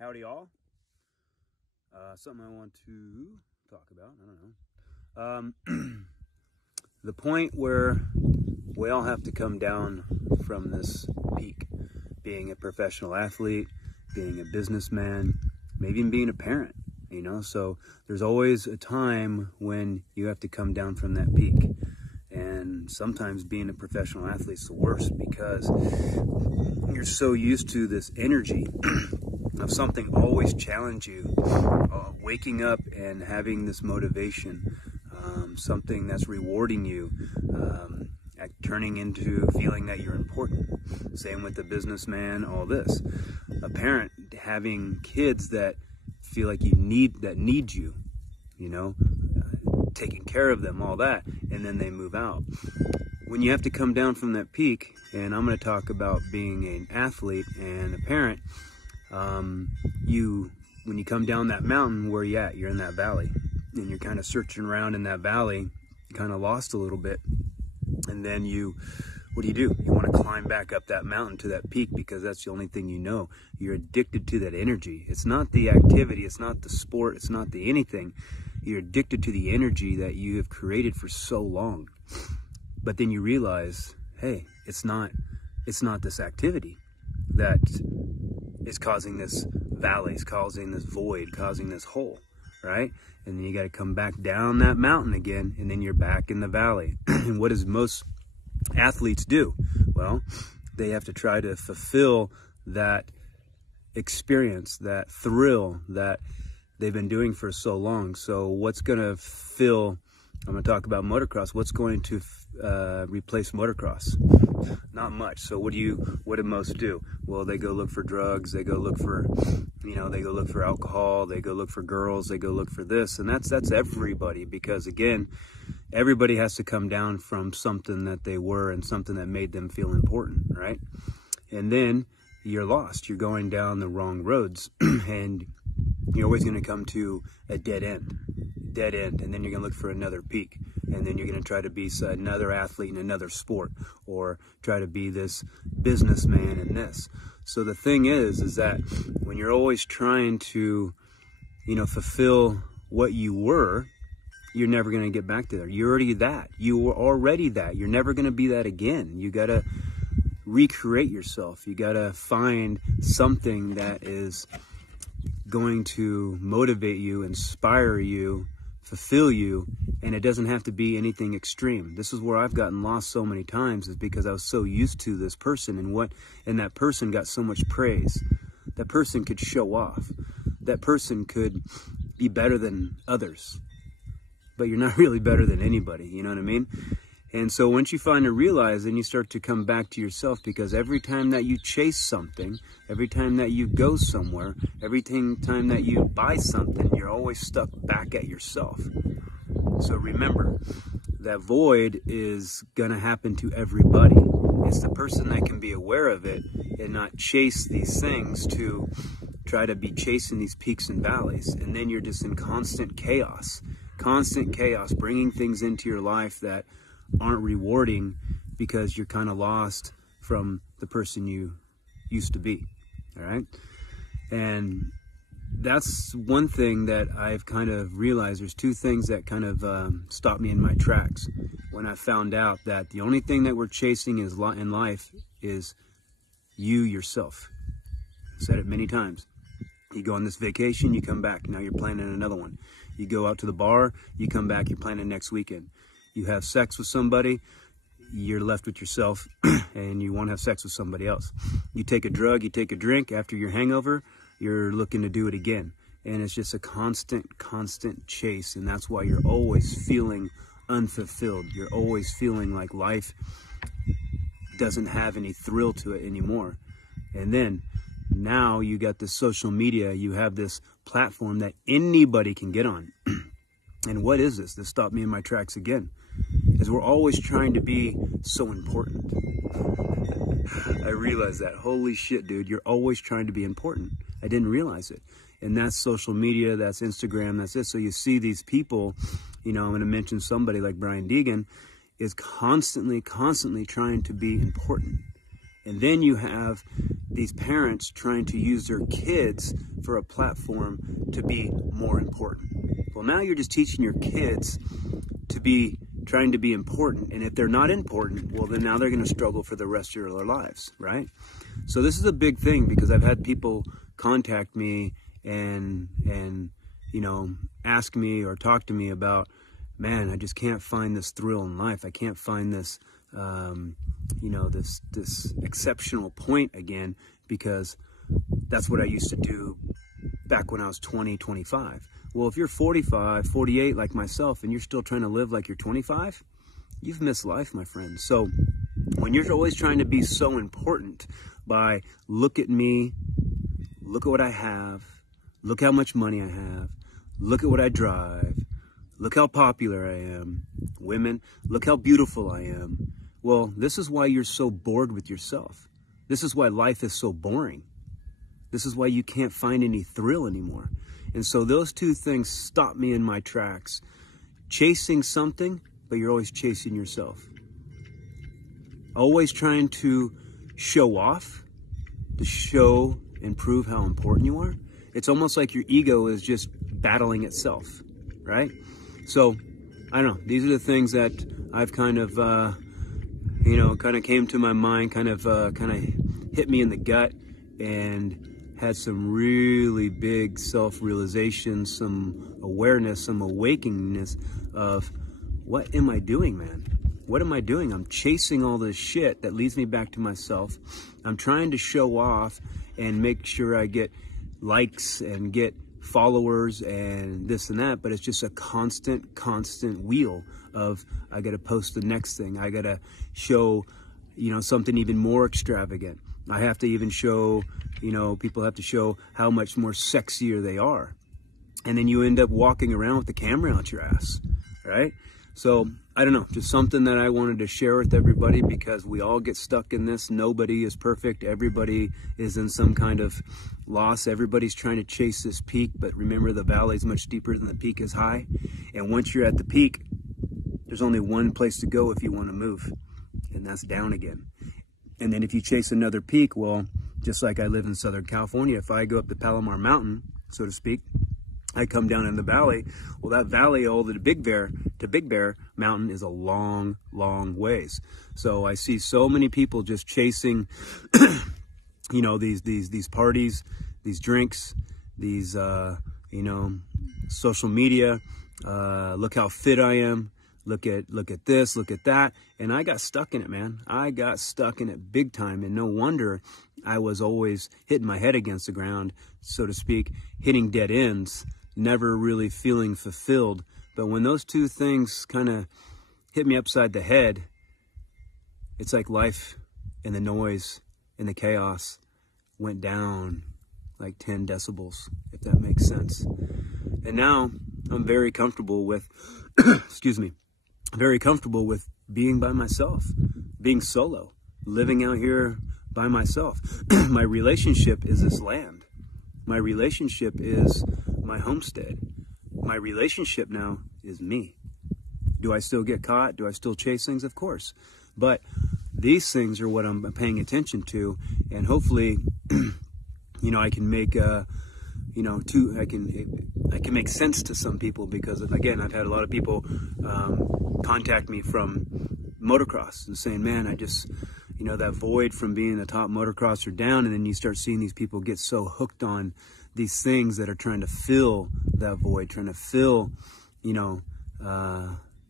Howdy all. Something I want to talk about, I don't know. The point where we all have to come down from this peak, being a professional athlete, being a businessman, maybe even being a parent, you know? So there's always a time when you have to come down from that peak. And sometimes being a professional athlete is the worst because you're so used to this energy of something always challenge you, waking up and having this motivation, something that's rewarding you, turning into feeling that you're important. Same with the businessman, all this. A parent having kids that feel like need you, you know, taking care of them, all that, and then they move out. When you have to come down from that peak, and I'm going to talk about being an athlete and a parent, when you come down that mountain, where you at? You're in that valley, and you're kind of searching around in that valley, kind of lost a little bit, and then what do? You want to climb back up that mountain to that peak because that's the only thing you know. You're addicted to that energy. It's not the activity, it's not the sport, it's not the anything. You're addicted to the energy that you have created for so long. But then you realize, hey, it's not this activity that is causing this valley, is causing this void, causing this hole, right? And then you got to come back down that mountain again, and then you're back in the valley. And what does most athletes do? Well, they have to try to fulfill that experience, that thrill that they've been doing for so long. So what's going to fill, I'm going to talk about motocross, what's going to replace motocross? Not much. So what do most do? Well, they go look for drugs, they go look for, they go look for alcohol, they go look for girls, they go look for this, and that's everybody, because again, everybody has to come down from something that they were and something that made them feel important, right? And then you're lost. You're going down the wrong roads, and you're always going to come to a dead end, and then you're going to look for another peak, and then you're going to try to be another athlete in another sport, or try to be this businessman in this. So the thing is that when you're always trying to, fulfill what you were, you're never going to get back to there. You're already that. You were already that. You're never going to be that again. You got to recreate yourself. You got to find something that is going to motivate you, inspire you, fulfill you, and it doesn't have to be anything extreme. This is where I've gotten lost so many times, is because I was so used to this person and that person got so much praise. That person could show off. That person could be better than others. But you're not really better than anybody, you know what I mean? And so once you finally realize, then you start to come back to yourself, because every time that you chase something, every time that you go somewhere, every time that you buy something, you're always stuck back at yourself. So remember, that void is going to happen to everybody. It's the person that can be aware of it and not chase these things to try to be chasing these peaks and valleys. And then you're just in constant chaos, bringing things into your life that aren't rewarding because you're kind of lost from the person you used to be. All right. And that's one thing that I've kind of realized. There's two things that kind of stopped me in my tracks when I found out that the only thing that we're chasing in life is you yourself. I've said it many times. You go on this vacation, you come back, now you're planning another one. You go out to the bar, you come back, you're planning next weekend. You have sex with somebody, you're left with yourself, and you want to have sex with somebody else. You take a drug, you take a drink, after your hangover, you're looking to do it again. And it's just a constant chase, and that's why you're always feeling unfulfilled. You're always feeling like life doesn't have any thrill to it anymore. And then now you got this social media, you have this platform that anybody can get on. And what is this? This stopped me in my tracks again. Is we're always trying to be so important. I realized that. Holy shit, dude, you're always trying to be important. I didn't realize it. And that's social media, that's Instagram, that's it. So you see these people, I'm going to mention somebody like Brian Deegan, is constantly trying to be important. And then you have these parents trying to use their kids for a platform to be more important. Well, now you're just teaching your kids to be trying to be important, and if they're not important, well, then now they're going to struggle for the rest of their lives, right? So this is a big thing, because I've had people contact me and you know, ask me or talk to me about, man, I just can't find this thrill in life. I can't find this you know, this exceptional point again, because that's what I used to do back when I was 20, 25. Well, if you're 45, 48 like myself, and you're still trying to live like you're 25, you've missed life, my friend. So when you're always trying to be so important by, look at me, look at what I have, look how much money I have, look at what I drive, look how popular I am, women, look how beautiful I am. Well, this is why you're so bored with yourself. This is why life is so boring. This is why you can't find any thrill anymore. And so those two things stop me in my tracks. Chasing something, but you're always chasing yourself. Always trying to show off, to show and prove how important you are. It's almost like your ego is just battling itself, right? So, I don't know. These are the things that I've kind of, you know, kind of came to my mind, kind of hit me in the gut, and had some really big self-realization, some awareness, some awakeningness of, what am I doing, man? What am I doing? I'm chasing all this shit that leads me back to myself. I'm trying to show off and make sure I get likes and get followers and this and that, but it's just a constant wheel of, I got to post the next thing. I got to show, you know, something even more extravagant. I have to even show, you know, people have to show how much more sexier they are. And then you end up walking around with the camera out your ass, right? So, I don't know, just something that I wanted to share with everybody, because we all get stuck in this. Nobody is perfect. Everybody is in some kind of loss. Everybody's trying to chase this peak, but remember, the valley is much deeper than the peak is high. And once you're at the peak, there's only one place to go if you want to move, and that's down again. And then if you chase another peak, well, just like I live in Southern California, if I go up the Palomar Mountain, so to speak, I come down in the valley. Well, that valley, all the Big Bear to Big Bear Mountain, is a long ways. So I see so many people just chasing, you know, these parties, these drinks, these, you know, social media. Look how fit I am. Look at this, look at that. And I got stuck in it, man. I got stuck in it big time. And no wonder I was always hitting my head against the ground, so to speak, hitting dead ends, never really feeling fulfilled. But when those two things kind of hit me upside the head, it's like life and the noise and the chaos went down like 10 decibels, if that makes sense. And now I'm very comfortable with, excuse me, very comfortable with being by myself, being solo, living out here by myself. My relationship is this land. My relationship is my homestead. My relationship now is me. Do I still get caught? Do I still chase things? Of course. But these things are what I'm paying attention to, and hopefully, you know, I can make you know, I can make sense to some people, because again, I've had a lot of people contact me from motocross and saying, man, I just, you know, that void from being the top motocrosser down, and then you start seeing these people get so hooked on these things that are trying to fill that void, trying to fill, you know,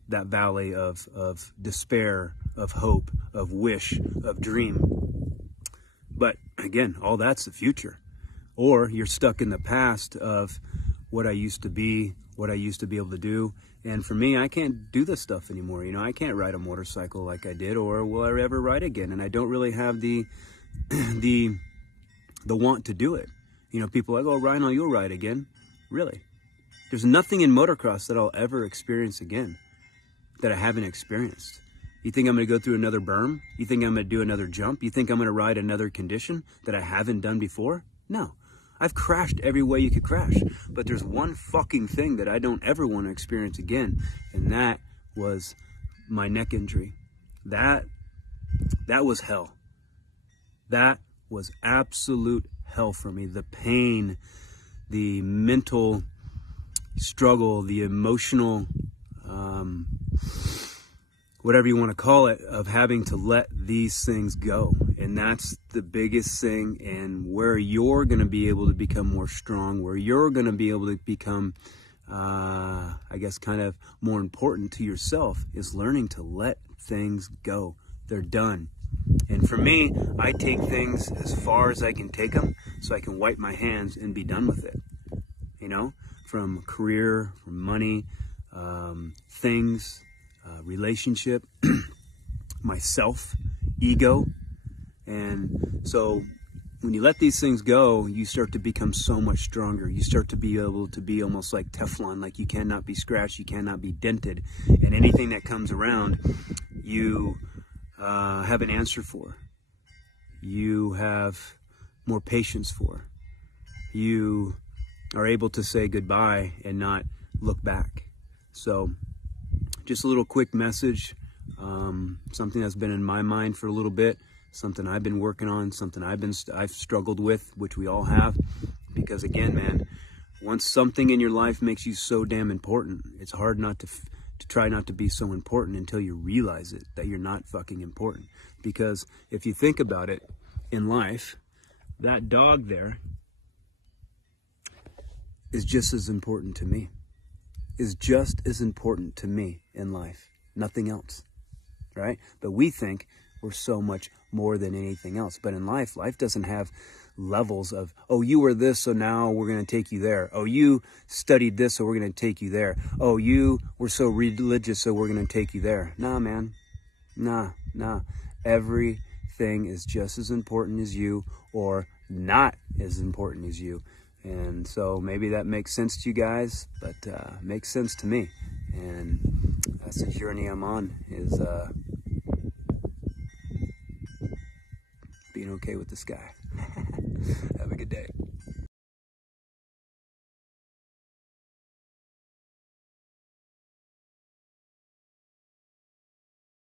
that valley of despair, of hope, of wish, of dream. But again, all that's the future. Or you're stuck in the past of what I used to be, what I used to be able to do. And for me, I can't do this stuff anymore. You know, I can't ride a motorcycle like I did, or will I ever ride again? And I don't really have the want to do it. You know, people are like, oh, Ryno, you'll ride again. Really? There's nothing in motocross that I'll ever experience again that I haven't experienced. You think I'm going to go through another berm? You think I'm going to do another jump? You think I'm going to ride another condition that I haven't done before? No. I've crashed every way you could crash, but there's one fucking thing that I don't ever want to experience again, and that was my neck injury. That was hell. That was absolute hell for me. The pain, the mental struggle, the emotional, whatever you want to call it, of having to let these things go. And that's the biggest thing. And where you're going to be able to become more strong, where you're going to be able to become, I guess, kind of more important to yourself, is learning to let things go. They're done. And for me, I take things as far as I can take them so I can wipe my hands and be done with it. You know, from career, from money, things, relationship, myself, ego. And so when you let these things go, you start to become so much stronger. You start to be able to be almost like Teflon, like you cannot be scratched, you cannot be dented. And anything that comes around, you have an answer for. You have more patience for. You are able to say goodbye and not look back. So just a little quick message, something that's been in my mind for a little bit, something I've been working on, something I've struggled with, which we all have. Because again, man, once something in your life makes you so damn important, it's hard not to try not to be so important until you realize it, that you're not fucking important. Because if you think about it, in life, that dog there is just as important to me. Is just as important to me in life. Nothing else, right? But we think we're so much more than anything else. But in life, life doesn't have levels of, oh, you were this, so now we're going to take you there. Oh, you studied this, so we're going to take you there. Oh, you were so religious, so we're going to take you there. Nah, man. Nah. Everything is just as important as you, or not as important as you. And so maybe that makes sense to you guys, but makes sense to me. And that's the journey I'm on, is being okay with the sky. Have a good day.